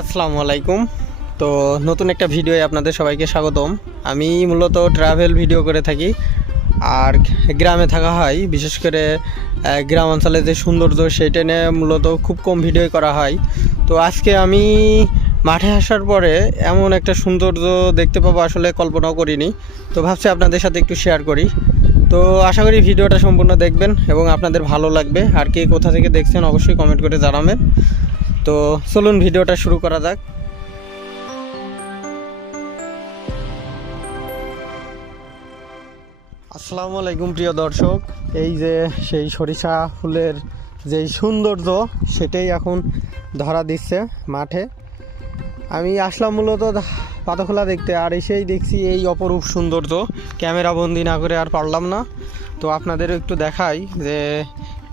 আসসালামু আলাইকুম। তো নতুন একটা ভিডিওয়ে আপনাদের সবাইকে স্বাগতম। আমি মূলত ট্রাভেল ভিডিও করে থাকি। আর গ্রামে থাকা হয়। বিশেষ করে গ্রাম অঞ্চলে যে সৌন্দর্য সেইটা নিয়ে মূলত খুব কম ভিডিও করা হয়। তো আজকে আমি মাঠে আসার পরে এমন একটা সৌন্দর্য দেখতে পাবো, আসলে কল্পনাও করিনি। তো ভাবছি আপনাদের সাথে একটু শেয়ার করি। তো আশা করি ভিডিওটা সম্পূর্ণ দেখবেন এবং আপনাদের ভালো লাগবে। আর কে কোথা থেকে দেখছেন, অবশ্যই কমেন্ট করে জানাবেন। তো চলুন ভিডিওটা শুরু করা যাক। আসসালামু আলাইকুম প্রিয় দর্শক। এই যে সেই সরিষা ফুলের যেই সৌন্দর্য, সেটাই এখন ধরা দিচ্ছে মাঠে। আমি আসলাম মূলত পাতাখোলা দেখতে, আর এসেই দেখছি এই অপরূপ সৌন্দর্য। ক্যামেরা বন্দি না করে আর পারলাম না। তো আপনাদের একটু দেখাই যে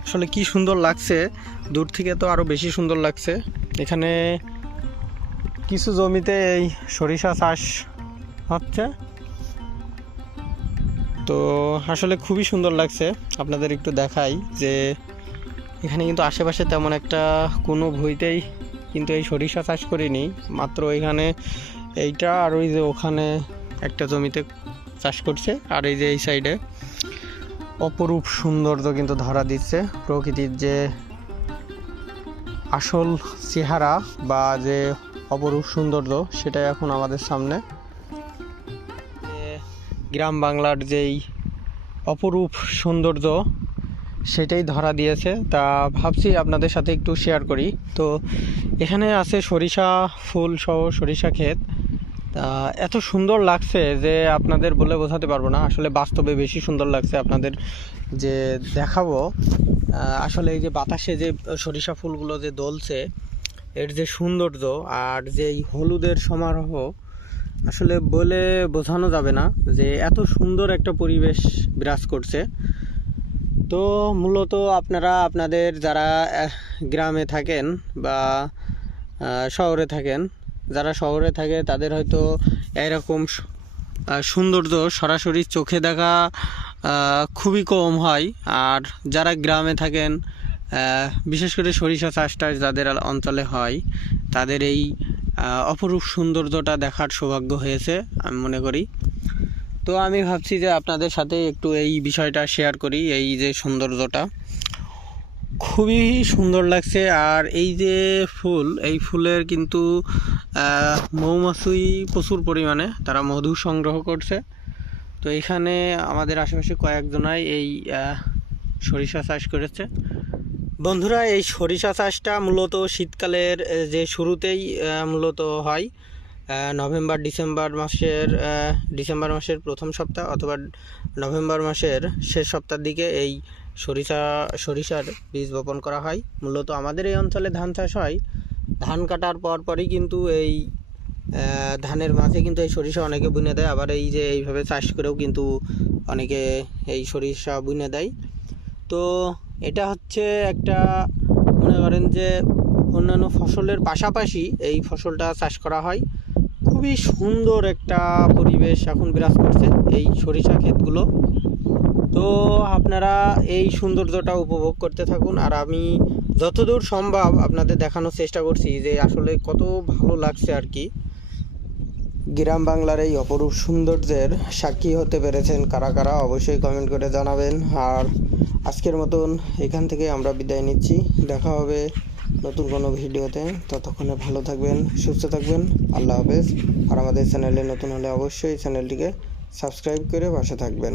আসলে কি সুন্দর লাগছে। দূর থেকে তো আরও বেশি সুন্দর লাগছে। এখানে কিছু জমিতে এই সরিষা চাষ হচ্ছে। তো আসলে খুবই সুন্দর লাগছে আপনাদের একটু দেখাই যে এখানে কিন্তু আশেপাশে তেমন একটা কোনো ভইতেই কিন্তু এই সরিষা চাষ করিনি। মাত্র এখানে এইটা আর ওই যে ওখানে একটা জমিতে চাষ করছে আর এই যে এই সাইডে অপরূপ সৌন্দর্য কিন্তু ধরা দিচ্ছে প্রকৃতির যে আসল চেহারা বা যে অপরূপ সৌন্দর্য সেটাই এখন আমাদের সামনে। গ্রাম বাংলার যেই অপরূপ সৌন্দর্য, সেটাই ধরা দিয়েছে। তা ভাবছি আপনাদের সাথে একটু শেয়ার করি। তো এখানে আছে সরিষা ফুল সহ সরিষা ক্ষেত। এত সুন্দর লাগছে যে আপনাদের বলে বোঝাতে পারব না। আসলে বাস্তবে বেশি সুন্দর লাগছে আপনাদের যে দেখাবো। আসলে এই যে বাতাসে যে সরিষা ফুলগুলো যে দোলছে, এর যে সৌন্দর্য আর যে এই হলুদের সমারোহ আসলে বলে বোঝানো যাবে না যে এত সুন্দর একটা পরিবেশ বিরাজ করছে। তো মূলত আপনারা, আপনাদের যারা গ্রামে থাকেন বা শহরে থাকেন, যারা শহরে থাকে তাদের হয়তো এরকম সৌন্দর্য সরাসরি চোখে দেখা খুবই কম হয়। আর যারা গ্রামে থাকেন বিশেষ করে সরিষা চাষটা যাদের অঞ্চলে হয়, তাদের এই অপরূপ সৌন্দর্যটা দেখার সৌভাগ্য হয়েছে, আমি মনে করি। তো আমি ভাবছি যে আপনাদের সাথে একটু এই বিষয়টা শেয়ার করি, এই যে সৌন্দর্যটা। খুবই সুন্দর লাগছে, আর এই যে ফুল, এই ফুলের কিন্তু মৌমাছি প্রচুর পরিমাণে, তারা মধু সংগ্রহ করছে। তো এখানে আমাদের আশেপাশে কয়েকজনাই এই সরিষা চাষ করেছে। বন্ধুরা, এই সরিষা চাষটা মূলত শীতকালের যে শুরুতেই মূলত হয় নভেম্বর, ডিসেম্বর মাসের ডিসেম্বর মাসের প্রথম সপ্তাহ অথবা নভেম্বর মাসের শেষ সপ্তাহের দিকে এই সরিষা, সরিষার বীজ বপন করা হয়। মূলত আমাদের এই অঞ্চলে ধান চাষ হয়। ধান কাটার পর পরই কিন্তু এই ধানের মাঝে কিন্তু এই সরিষা অনেকে বুনে দেয়। আবার এই যে এইভাবে চাষ করেও কিন্তু অনেকে এই সরিষা বুনে দেয়। তো এটা হচ্ছে একটা, মনে করেন যে অন্যান্য ফসলের পাশাপাশি এই ফসলটা চাষ করা হয়। খুবই সুন্দর একটা পরিবেশ এখন বিরাজ করছে এই সরিষা ক্ষেতগুলো। তো আপনারা এই সৌন্দর্যটা উপভোগ করতে থাকুন। আর আমি যতদূর সম্ভব আপনাদের দেখানোর চেষ্টা করছি যে আসলে কত ভালো লাগছে আর কি। গ্রাম বাংলার এই অপরূপ সৌন্দর্যের সাক্ষী হতে পেরেছেন কারা কারা, অবশ্যই কমেন্ট করে জানাবেন। আর আজকের মতন এখান থেকে আমরা বিদায় নিচ্ছি। দেখা হবে নতুন কোনো ভিডিওতে। ততক্ষণে ভালো থাকবেন, সুস্থ থাকবেন। আল্লাহ হাফেজ। আর আমাদের চ্যানেলে নতুন হলে অবশ্যই চ্যানেলটিকে সাবস্ক্রাইব করে পাশে থাকবেন।